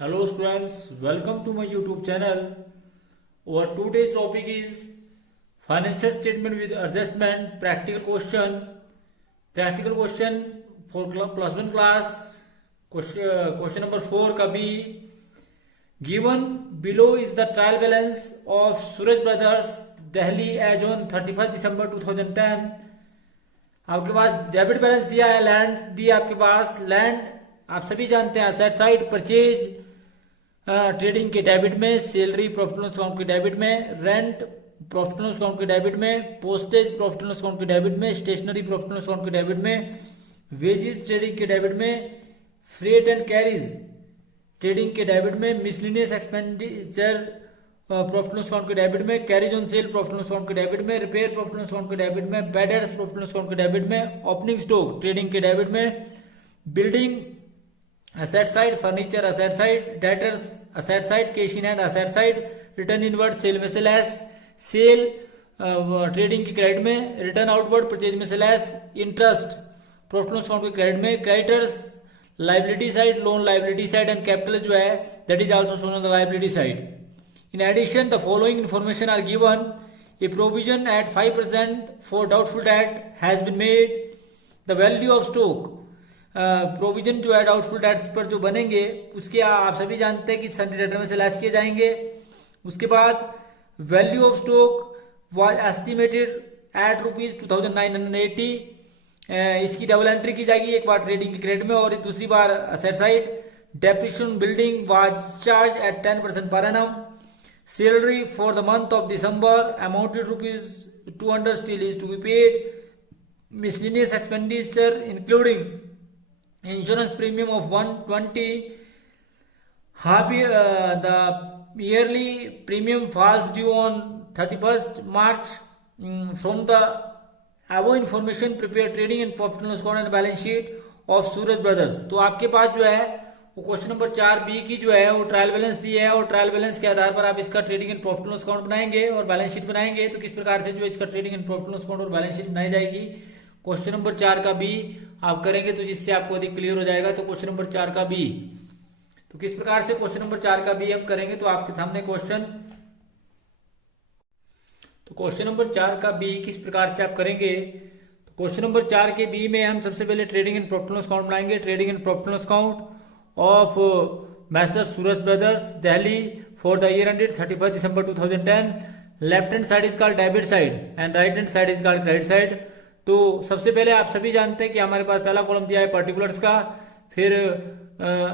Hello students, welcome to my YouTube channel. Our today's topic is financial statement with adjustment practical question. Practical question for plus one class. Question number 4 का B. Given below is the trial balance of Suraj Brothers Delhi as on 31st December 2010. आपके पास debit balance दिया है, land दिया आपके पास। Land आप सभी जानते हैं असेट साइड, परचेज ट्रेडिंग के डेबिट में, सैलरी प्रॉफिट लॉस अकाउंट के डेबिट में, रेंट प्रॉफिट लॉस अकाउंट के डेबिट में, पोस्टेज प्रॉफिट लॉस अकाउंट के डेबिट में, स्टेशनरी प्रॉफिट लॉस अकाउंट के डेबिट में, वेजेस ट्रेडिंग के डेबिट में, फ्रेट एंड कैरीज ट्रेडिंग के डेबिट में, miscellaneous expenditure profit loss account के डेबिट में, carries on sale profit loss account के डेबिट में, रिपेयर प्रॉफिट लॉस अकाउंट के डेबिट में, bad debts profit loss account के डेबिट में, ओपनिंग स्टॉक ट्रेडिंग के डेबिट में, building asset side, furniture asset side, debtors asset side, cash in hand asset side, return inward sale में से less, sale trading की credit में, return outward purchase में से less, interest profit loss account के credit में, creditors liability side, loan liability side and capital जो है that is also shown on the liability side. In addition, the following information are given. A provision at 5% for doubtful debt has been made. The value of stock provision जो है doubtful debts पर जो बनेंगे उसके आप सभी जानते हैं कि सन्डी डेटर में से लेस किए जाएंगे. उसके बाद value of stock was estimated at ₹2,980. इसकी डबल एंट्री की जाएगी, एक बार ट्रेडिंग की क्रेडिट में और दूसरी बार asset side. Depreciation building was charge at 10% per annum. Salary for the month of December amounted ₹200 still is to be paid. Miscellaneous expenditure including insurance premium of 120. The yearly premium falls due on 31st March. From the above information prepare trading and profit and loss account and balance sheet of Suraj Brothers. तो आपके पास जो है वो question number 4B की जो है वो trial balance the है और ट्रायल बैलेंस के आधार पर आप इसका trading and profit loss account बनाएंगे और बैलेंस शीट बनाएंगे. तो किस प्रकार से जो इसका trading and profit loss account और बैलेंस शीट बनाई जाएगी, क्वेश्चन नंबर 4 का बी आप करेंगे तो जिससे आपको अधिक क्लियर हो जाएगा. तो क्वेश्चन नंबर 4 का बी, तो किस प्रकार से क्वेश्चन नंबर 4 का बी हम करेंगे, तो आपके सामने क्वेश्चन, तो क्वेश्चन नंबर 4 का बी किस प्रकार से आप करेंगे. तो क्वेश्चन नंबर 4 के बी में हम सबसे पहले trading and profit loss account बनाएंगे. Trading and profit loss account of Messrs Suraj brothers Delhi for the year ended 31st December 2010. Left hand side is called debit side and right hand side is called credit side. तो सबसे पहले आप सभी जानते हैं कि हमारे पास पहला कॉलम दिया है पर्टिकुलर्स का, फिर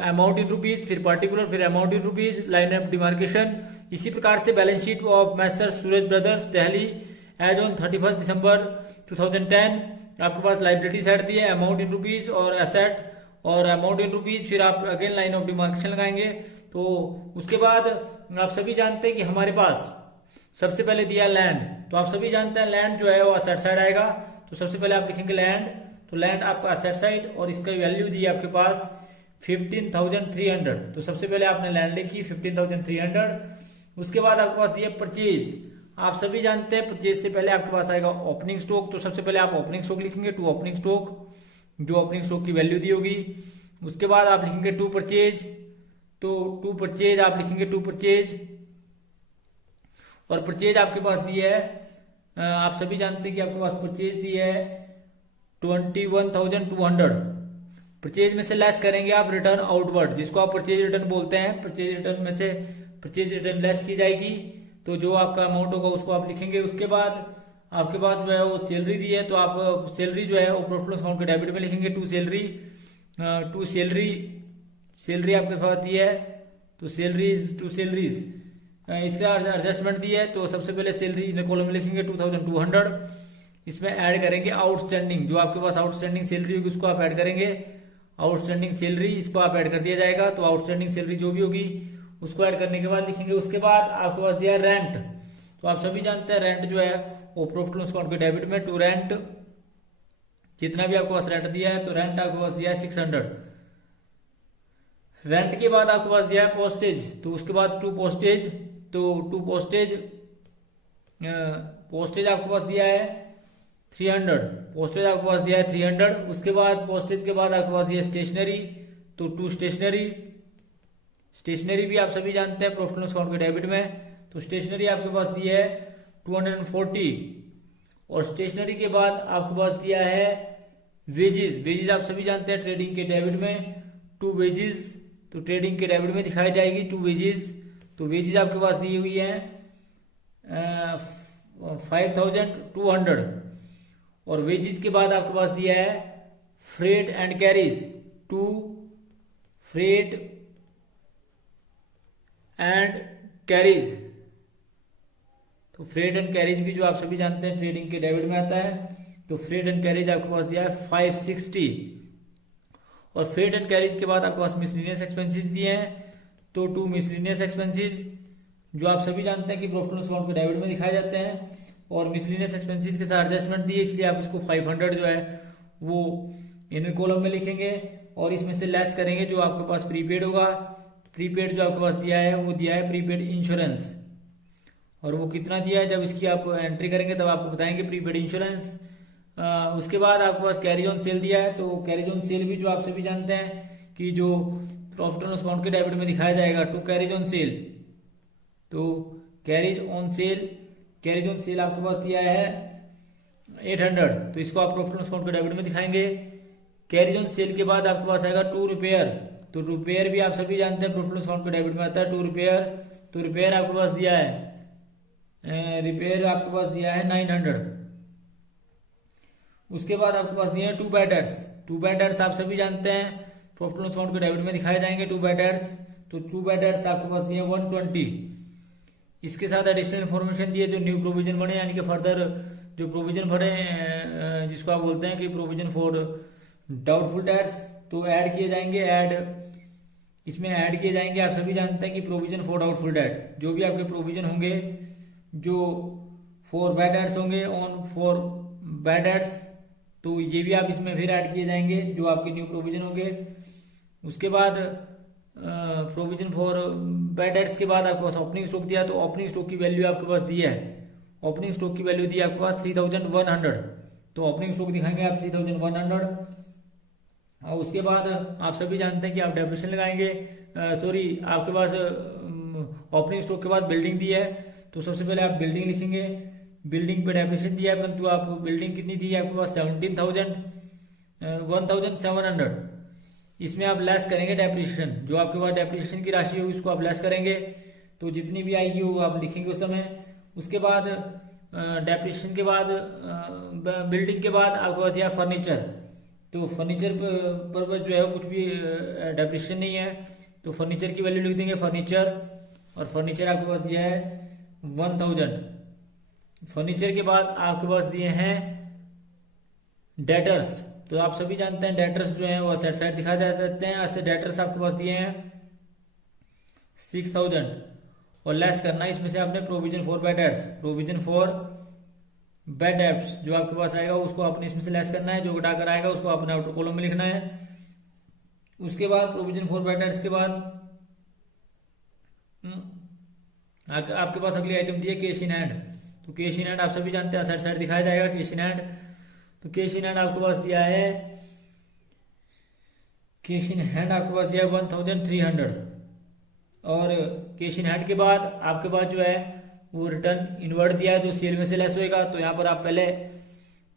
अमाउंट इन रुपीज, फिर पर्टिकुलर, फिर amount in rupees, line of demarcation. इसी प्रकार से balance sheet of messrs Suraj brothers Delhi as on 31st December 2010. आपके पास लाइबिलिटी साइड दी है अमाउंट इन रुपीज और एसेट और अमाउंट इन रुपीज, फिर आप अगेन लाइन ऑफ डिमार्केशन लगाएंगे. तो उसके बाद आप सभी जानते हैं कि हमारे पास सबसे पहले दिया लैंड. तो आप सभी जानते हैं लैंड जो है वो असेट साइड आएगा. तो सबसे पहले आप लिखेंगे लैंड. तो लैंड आपका असेट साइड और इसका वैल्यू दी है आपके पास 15,300. तो सबसे पहले आपने लैंड लिखी 15,300. उसके बाद आपके पास दिया परचेज. आप सभी जानते हैं परचेज से पहले आपके पास आएगा ओपनिंग स्टॉक. तो सबसे पहले आप ओपनिंग स्टॉक लिखेंगे, टू ओपनिंग स्टॉक, जो ओपनिंग स्टॉक की वैल्यू दी होगी. उसके बाद आप लिखेंगे टू परचेज. तो टू परचेज आप लिखेंगे टू परचेज और परचेज आपके पास दी है, आप सभी जानते हैं कि आपके पास परचेज दी है 21,200. परचेज में से लेस करेंगे आप रिटर्न आउटवर्ड, जिसको आप परचेज रिटर्न बोलते हैं. परचेज रिटर्न में से परचेज रिटर्न लेस की जाएगी. तो जो आपका अमाउंट होगा उसको आप लिखेंगे. उसके बाद आपके पास जो है वो सैलरी दी है, तो आप सैलरी जो है वो प्रॉफिट लॉस अकाउंट के डेबिट में लिखेंगे टू सैलरी. टू सैलरी आपके पास दी है, तो सैलरीज टू सैलरीज इसका एडजस्टमेंट दी है. तो सबसे पहले सैलरी कॉलम में लिखेंगे 2,200. इसमें ऐड करेंगे आउटस्टैंडिंग, जो आपके पास आउटस्टैंडिंग सैलरी होगी उसको आप ऐड करेंगे. आउटस्टैंडिंग सैलरी इसको आप ऐड कर दिया जाएगा. तो आउटस्टैंडिंग सैलरी जो भी होगी उसको ऐड करने के बाद लिखेंगे. उसके बाद आपके पास दिया रेंट. तो आप सभी जानते हैं रेंट जो है वो प्रॉफिट लॉस अकाउंट के डेबिट में टू रेंट, जितना भी आपके पास रेंट दिया है तो रेंट आपके पास दिया है 600. रेंट के बाद आपके पास दिया है पोस्टेज. तो उसके बाद टू पोस्टेज. तो टू पोस्टेज आपके पास दिया है 300. पोस्टेज आपके पास दिया है 300. उसके बाद पोस्टेज के बाद आपके पास दिया स्टेशनरी. तो टू स्टेशनरी स्टेशनरी भी आप सभी जानते हैं प्रॉफिट एंड लॉस अकाउंट के डेबिट में, तो स्टेशनरी आपके पास दी है 240, और स्टेशनरी के बाद आपके पास दिया है वेजेस। वेजेस आप सभी जानते हैं ट्रेडिंग के डेबिट में 2 वेजेस, तो ट्रेडिंग के डेबिट में दिखाई जाएगी 2 वेजेस। तो वेजेस आपके पास दी हुई है 5200, और वेजेस के बाद आपके पास दिया है freight and carries 2 freight and carries. तो फ्रेट एंड कैरीज भी जो आप सभी जानते हैं ट्रेडिंग के डेबिट में आता है, तो फ्रेट एंड कैरीज आपके पास दिया है 560, और फ्रेट एंड कैरीज के बाद आपके पास मिसलिनियस एक्सपेंसेस दिए हैं, तो 2 मिसलिनियस एक्सपेंसेस जो आप सभी जानते हैं कि प्रॉफिट एंड लॉस अकाउंट के डेबिट में दिखाए जाते हैं, और मिसलिनियस एक्सपेंसेस के साथ एडजस्टमेंट दिए, इसलिए आप इसको 500 जो है वो इनर कॉलम में लिखेंगे, और इसमें से लेस करेंगे जो आपके पास प्रीपेड होगा। प्रीपेड जो आपके पास दिया है वो दिया है प्रीपेड इंश्योरेंस, और वो कितना दिया है जब इसकी आप एंट्री करेंगे तब आपको बताएंगे प्रीपेड इंश्योरेंस। उसके बाद आपके पास कैरीज ऑन सेल दिया है, तो कैरीज ऑन सेल भी जो आप सभी जानते हैं कि जो प्रॉफिट एंड लॉस अकाउंट के डेबिट में दिखाया जाएगा टू कैरीज ऑन सेल, तो कैरीज ऑन सेल आपके पास दिया है 800, तो इसको आप प्रॉफिट एंड लॉस अकाउंट के डेबिट में दिखाएंगे। कैरीज ऑन सेल के बाद आपके पास आएगा 2 रिपेयर, तो रिपेयर भी आप सभी जानते हैं प्रॉफिट एंड लॉस अकाउंट के डेबिट में आता है 2 रिपेयर, तो रिपेयर आपके पास दिया है 900। उसके बाद आपके पास दिए हैं 2 बैटर्स। 2 बैटर्स आप सभी जानते हैं प्रॉफिट एंड लॉस अकाउंट के डेबिट में दिखाए जाएंगे 2 बैटर्स, तो 2 बैटर्स आपके पास दिए 120। इसके साथ एडिशनल इन्फॉर्मेशन दिए जो न्यू प्रोविजन बने, यानी कि फर्दर जो प्रोविजन बने जिसको आप बोलते हैं कि प्रोविजन फॉर डाउटफुल डेट्स, तो ऐड किए जाएंगे। इसमें ऐड किए जाएंगे, आप सभी जानते हैं कि प्रोविजन फॉर डाउटफुल डेट, जो भी आपके प्रोविजन होंगे जो फॉर बैड डेट्स होंगे ऑन फॉर बैड डेट्स, तो ये भी आप इसमें फिर ऐड किए जाएंगे जो आपके न्यू प्रोविजन होंगे। उसके बाद प्रोविजन फॉर बैड डेट्स के बाद आपके पास ओपनिंग स्टॉक दिया, तो ओपनिंग स्टॉक की वैल्यू आपके पास दी है, ओपनिंग स्टॉक की वैल्यू दी है आपके पास 3100, तो ओपनिंग स्टॉक दिखाएंगे आप 3100। और उसके बाद आप सभी जानते हैं कि आप डेप्रिसिएशन लगाएंगे, आपके पास ओपनिंग स्टॉक के बाद बिल्डिंग दी है, तो सबसे पहले आप बिल्डिंग लिखेंगे। बिल्डिंग पे डेप्रिसिएशन दिया है, परंतु आप बिल्डिंग कितनी दी है आपके पास 1700, इसमें आप लेस करेंगे डेप्रिसिएशन, जो आपके पास डेप्रिसिएशन की राशि होगी उसको आप लेस करेंगे, तो जितनी भी आएगी वो आप लिखेंगे उस समय। उसके बाद डेप्रिसिएशन के बाद बिल्डिंग के बाद आपके पास दिया फर्नीचर, तो फर्नीचर पर जो है कुछ भी डेप्रिसिएशन नहीं है, तो फर्नीचर की वैल्यू लिख देंगे फर्नीचर, और फर्नीचर आपके पास दिया है 1000। फर्नीचर के बाद आपके पास दिए हैं डेटर्स, तो आप सभी जानते हैं डेटर्स जो हैं वो असेट साइड दिखाए जाते हैं, ऐसे डेटर्स आपके पास दिए हैं 6000, और लेस करना है इसमें से आपने provision for bad debts, provision for bad debts जो आपके पास आएगा उसको आपने इसमें से लेस करना है, जो घटाकर आएगा उसको आपने आउटर कॉलम में लिखना है। उसके बाद प्रोविजन फॉर बैड डेट्स के बाद आपके पास अगली आइटम दी है कैश इन हैंड, तो कैश इन हैंड आप सभी जानते हैं असेट साइड दिखाया जाएगा कैश इन हैंड, तो कैश इन हैंड आपके पास दिया है 1300, और कैश इन हैंड के बाद आपके पास जो है वो रिटर्न इनवर्ड दिया है जो सेल में से लेस होएगा, तो यहाँ पर आप पहले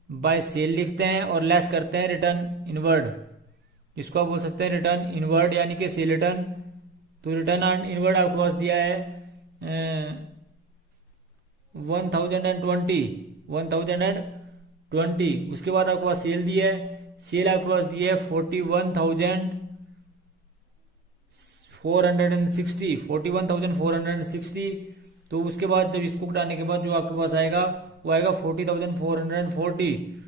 बाय सेल लिखते हैं और लेस करते हैं रिटर्न इनवर्ड, इसको आप बोल सकते हैं रिटर्न इनवर्ड यानी कि सेल रिटर्न। तो रिटर्न इनवर्ड आपके पास दिया है 1020। उसके बाद आपके पास सेल दी है, सेल आपके पास दी है 41,460, तो उसके बाद जब इसको घटाने के बाद जो आपके पास आएगा वो आएगा 40,440।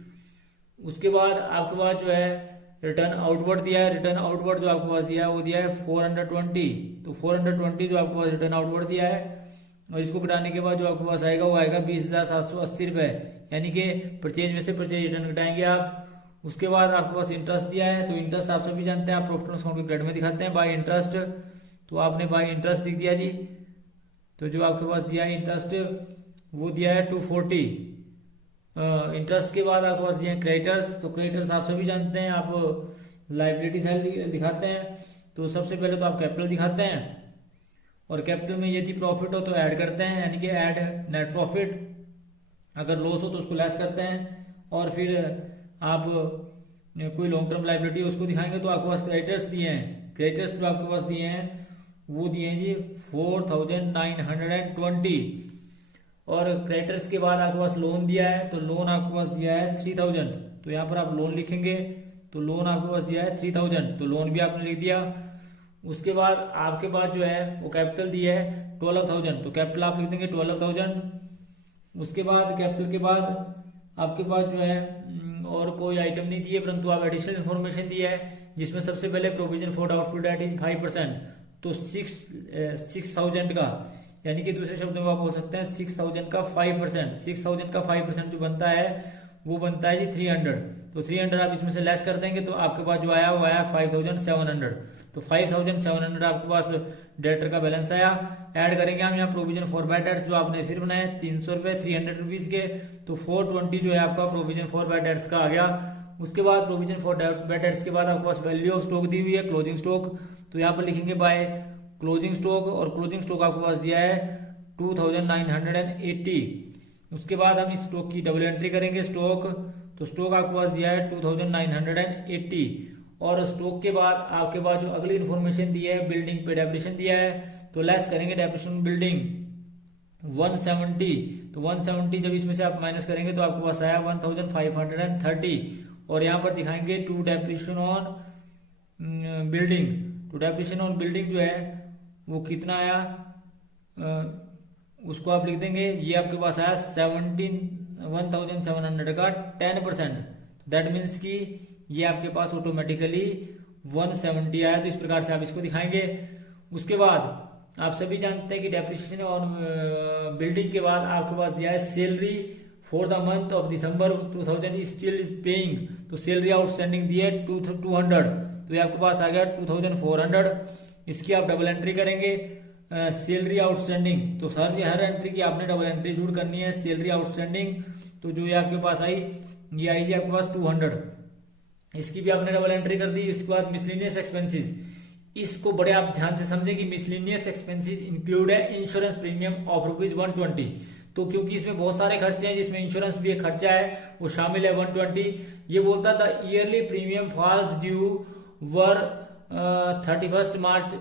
उसके बाद आपके पास जो है रिटर्न आउटवर्ड दिया है, रिटर्न आउटवर्ड जो आपके पास दिया है वो दिया है 420, तो 420 जो आपके पास रिटर्न आउटवर्ड दिया है, और इसको घटाने के बाद जो आपके पास आएगा वो आएगा 20,780 रुपए, यानी कि परचेज में से परचेज रिटर्न घटाएंगे आप। उसके बाद आपके पास इंटरेस्ट दिया है, तो इंटरेस्ट आप सभी जानते हैं आप प्रॉफिट एंड लॉस अकाउंट के ग्रेड में दिखाते हैं बाय इंटरेस्ट, तो आपने बाय इंटरेस्ट लिख दिया जी, तो जो आपके पास दिया है इंटरेस्ट वो दिया है 240। इंटरेस्ट के बाद आपके पास दिए हैं क्रेडिटर्स, तो क्रेडिटर्स आप सभी जानते हैं आप लायबिलिटी साइड दिखाते हैं, तो सबसे पहले तो आप कैपिटल दिखाते हैं, और कैपिटल में यदि प्रॉफिट हो तो ऐड करते हैं, यानी कि ऐड नेट प्रॉफिट। अगर लॉस हो तो उसको लेस करते हैं। और फिर आप कोई लॉन्ग टर्म लाइबिलिटी उसको दिखाएंगे तो आपके पास क्रेडिटर्स दिए हैं। क्रेडिटर्स जो आपके पास दिए हैं वो दिए हैं जी 4920। और क्रेडिटर्स के बाद आपके पास लोन दिया है, तो लोन आपके पास दिया है 3000। तो यहाँ पर आप लोन लिखेंगे तो लोन आपके पास दिया है 3000, तो लोन भी आपने लिख दिया। उसके बाद आपके पास जो है वो कैपिटल दिया है 12000, तो कैपिटल आप लिख देंगे 12000। उसके बाद कैपिटल के बाद आपके पास जो है और कोई आइटम नहीं दिए, परंतु आप एडिशनल इन्फॉर्मेशन दिया है, जिसमें सबसे पहले provision for doubtful debt is 5%, तो 6000 का, यानी कि दूसरे शब्दों में आप बोल सकते हैं 6000 का 5%। 6000 का 5% जो बनता है वो बनता है जी 300। तो 300 आप इसमें से लेस कर देंगे तो आपके पास जो आया वो आया 5700। तो 5700 आपके पास डेटर का बैलेंस आया। ऐड करेंगे हम यहाँ प्रोविजन फॉर बैड डेट्स जो आपने फिर बनाए 300 रुपए 300 रुपीज के, तो 420 जो है आपका प्रोविजन फॉर बैड डेट्स का आ गया। उसके बाद प्रोविजन फॉर बैड डेट्स के बाद आपके पास वैल्यू ऑफ स्टॉक दी हुई है क्लोजिंग स्टॉक, तो यहाँ पर लिखेंगे बाय क्लोजिंग स्टॉक, और क्लोजिंग स्टॉक आपके पास दिया है 2980। उसके बाद हम इस स्टॉक की डबल एंट्री करेंगे स्टॉक, तो स्टॉक आपके पास दिया है 2980। और स्टॉक के बाद आपके पास जो अगली इन्फॉर्मेशन दी है बिल्डिंग पे डेप्रिसिएशन दिया है, तो लेस करेंगे डेप्रिसिएशन बिल्डिंग 170। तो 170 जब इसमें से आप माइनस करेंगे तो आपके पास आया 1530। और यहाँ पर दिखाएंगे टू डेप्रिसिएशन ऑन बिल्डिंग, तो डेप्रिसिएशन ऑन बिल्डिंग जो है वो कितना आया उसको आप लिख देंगे, ये आपके पास आया 1700 का 10%, दैट मीन्स कि ये आपके पास ऑटोमेटिकली 170 आया। तो इस प्रकार से आप इसको दिखाएंगे। उसके बाद आप सभी जानते हैं कि डेप्रिसिएशन ऑन बिल्डिंग के बाद आपके पास दिया है salary for the month of December 2000 still is paying, तो सैलरी आउटस्टैंडिंग दी है 200, तो ये आपके पास आ गया 2400। इसकी आप डबल एंट्री करेंगे सैलरी आउटस्टैंडिंग, तो हर एंट्री की आपने डबल एंट्री जरूर करनी है। सैलरी आउटस्टैंडिंग तो जो ये आपके पास आई, ये आई जी आपके पास 200, इसकी भी आपने डबल एंट्री कर दी। इसके बाद मिसलेनियस एक्सपेंसेस, इसको बड़े आप ध्यान से समझें कि मिसलेनियस एक्सपेंसेस इंक्लूड है इंश्योरेंस प्रीमियम ऑफ ₹120, तो क्योंकि इसमें बहुत सारे खर्चे हैं जिसमें इंश्योरेंस भी एक खर्चा है वो शामिल है 120। ये बोलता था ईयरली प्रीमियम फॉल्स ड्यू वर 31 मार्च,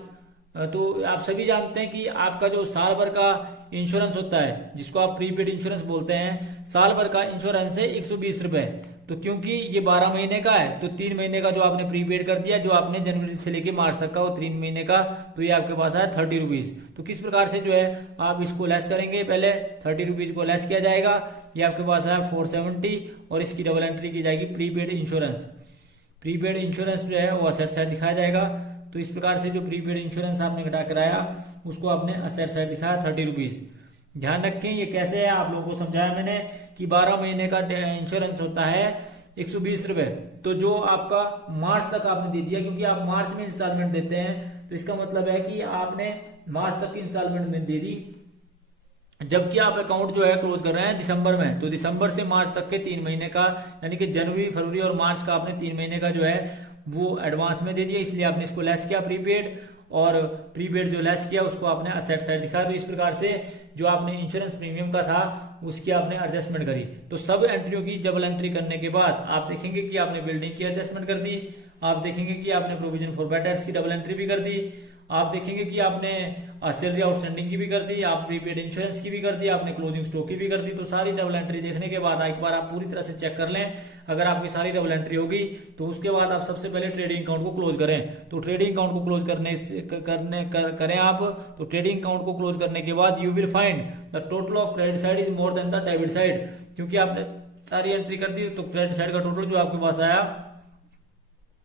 तो आप सभी जानते हैं कि आपका जो साल भर का इंश्योरेंस होता है जिसको आप प्रीपेड इंश्योरेंस बोलते हैं, साल भर का इंश्योरेंस है 120 रुपए। तो क्योंकि ये 12 महीने का है तो 3 महीने का जो आपने प्रीपेड कर दिया, जो आपने जनवरी से लेके मार्च तक का वो 3 महीने का, तो ये आपके पास आया 30 रुपीज। तो किस प्रकार से जो है आप इसको लेस करेंगे, पहले 30 रुपीज को लेस किया जाएगा, ये आपके पास आया 470 और इसकी डबल एंट्री की जाएगी प्रीपेड इंश्योरेंस। प्रीपेड इंश्योरेंस जो है वो असेट साइड दिखाया जाएगा। तो इस प्रकार से जो प्रीपेड इंश्योरेंस आपने घटा कराया उसको आपने असेट साइड दिखाया 30 रुपीज। ध्यान रखें ये कैसे है, आप लोगों को समझाया मैंने कि 12 महीने का इंश्योरेंस होता है 120 रुपए, तो जो आपका मार्च तक आपने दे दिया, क्योंकि आप मार्च में इंस्टॉलमेंट देते हैं तो इसका मतलब है कि आपने मार्च तक की इंस्टॉलमेंट में दे दी, जबकि आप अकाउंट जो है क्लोज कर रहे हैं दिसंबर में, तो दिसंबर से मार्च तक के 3 महीने का, यानी कि जनवरी फरवरी और मार्च का आपने 3 महीने का जो है वो एडवांस में दे दिया, इसलिए आपने इसको लेस किया प्रीपेड, और प्रीपेड जो लेस किया उसको आपने असेट साइड दिखाया। तो इस प्रकार से जो आपने इंश्योरेंस प्रीमियम का था उसकी आपने एडजस्टमेंट करी। तो सब एंट्रियों की डबल एंट्री करने के बाद आप देखेंगे कि आपने बिल्डिंग की एडजस्टमेंट कर दी, आप देखेंगे कि आपने प्रोविजन फॉर बैड डेट्स की डबल एंट्री भी कर दी, आप देखेंगे कि आपने सैलरी आउटस्टैंडिंग की भी कर दी, आप प्रीपेड इंश्योरेंस की भी कर दी, आपने क्लोजिंग स्टॉक की भी कर दी। तो सारी डबल एंट्री देखने के बाद एक बार आप पूरी तरह से चेक कर लें, अगर आपकी सारी डबल एंट्री होगी तो उसके बाद आप सबसे पहले ट्रेडिंग अकाउंट को क्लोज करें। तो ट्रेडिंग अकाउंट को क्लोज करें आप, तो ट्रेडिंग अकाउंट को क्लोज करने के बाद you will find the total of credit side is more than the debit side, क्योंकि आपने सारी एंट्री कर दी। तो क्रेडिट साइड का टोटल जो आपके पास आया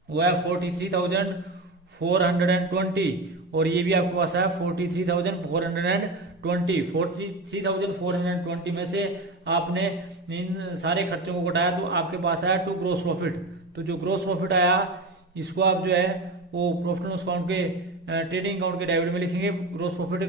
वो है 43,420, और ये भी आपके पास आया 43,420। 43,420 में से आपने इन सारे खर्चों को घटाया तो आपके पास आया टू ग्रोस प्रॉफिट। तो जो ग्रोस प्रॉफिट आया इसको आप जो है वो प्रॉफिट एंड लॉस अकाउंट के ट्रेडिंग अकाउंट के डेबिट में लिखेंगे ग्रोस प्रॉफिट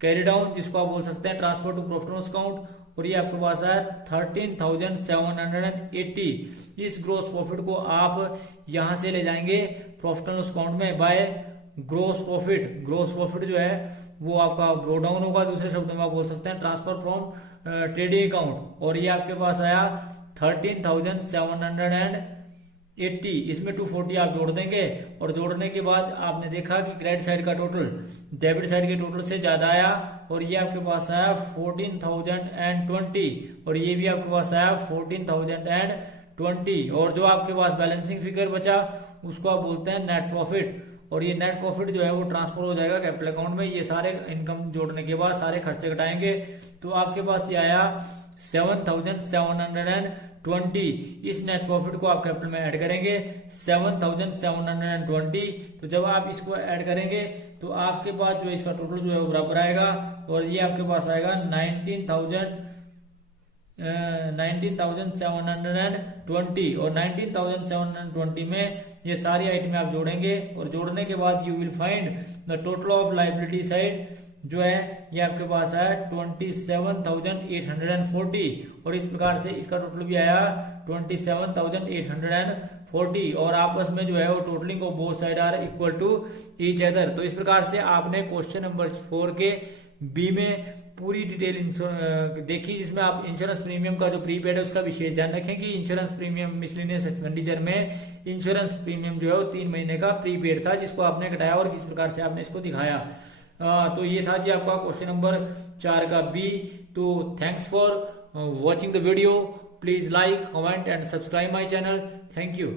कैरी डाउन, जिसको आप बोल सकते हैं transfer to profit and loss account, और ये आपके पास आया 13,780। इस ग्रोस प्रॉफिट को आप यहां से ले जाएंगे प्रॉफिट एंड लॉस अकाउंट में बाय ग्रोस प्रॉफिट जो है वो आपका ब्रो डाउन होगा, दूसरे शब्दों में आप बोल सकते हैं ट्रांसफर फ्रॉम ट्रेडिंग अकाउंट, और ये आपके पास आया 13,780। इसमें 240 आप जोड़ देंगे, और जोड़ने के बाद आपने देखा कि क्रेडिट साइड का टोटल डेबिट साइड के टोटल से ज्यादा आया, और ये आपके पास आया 14,020, और ये भी आपके पास आया 14,020, और जो आपके पास बैलेंसिंग फिगर बचा उसको आप बोलते हैं नेट प्रॉफिट, और ये नेट प्रॉफिट जो है वो ट्रांसफर हो जाएगा कैपिटल अकाउंट में। ये सारे इनकम जोड़ने के बाद सारे खर्चे घटाएंगे तो आपके पास ये आया 7,720। इस नेट प्रॉफिट को आप कैपिटल में ऐड करेंगे 7,720। तो जब आप इसको ऐड करेंगे तो आपके पास जो इसका टोटल जो है वो बराबर आएगा, और ये आपके पास आएगा 19,720, और 19,720 में ये सारी आइटमें आप जोड़ेंगे, और जोड़ने के बाद you will find the total of liability side जो है ये आपके पास आया 27,840, और इस प्रकार से इसका टोटल भी आया 27,840, और आपस में जो है वो totalling of both side are equal to each other. तो इस प्रकार से आपने क्वेश्चन नंबर 4 के बी में पूरी डिटेल देखी, जिसमें आप इंश्योरेंस प्रीमियम का जो प्रीपेड है उसका विशेष ध्यान रखें कि इंश्योरेंस प्रीमियम मिसलेनियस एक्सपेंडिचर में इंश्योरेंस प्रीमियम जो है वो 3 महीने का प्रीपेड था, जिसको आपने घटाया और किस प्रकार से आपने इसको दिखाया। तो ये था जी आपका क्वेश्चन नंबर 4 का बी। तो thanks for watching the video, please like, comment and subscribe my channel. Thank you.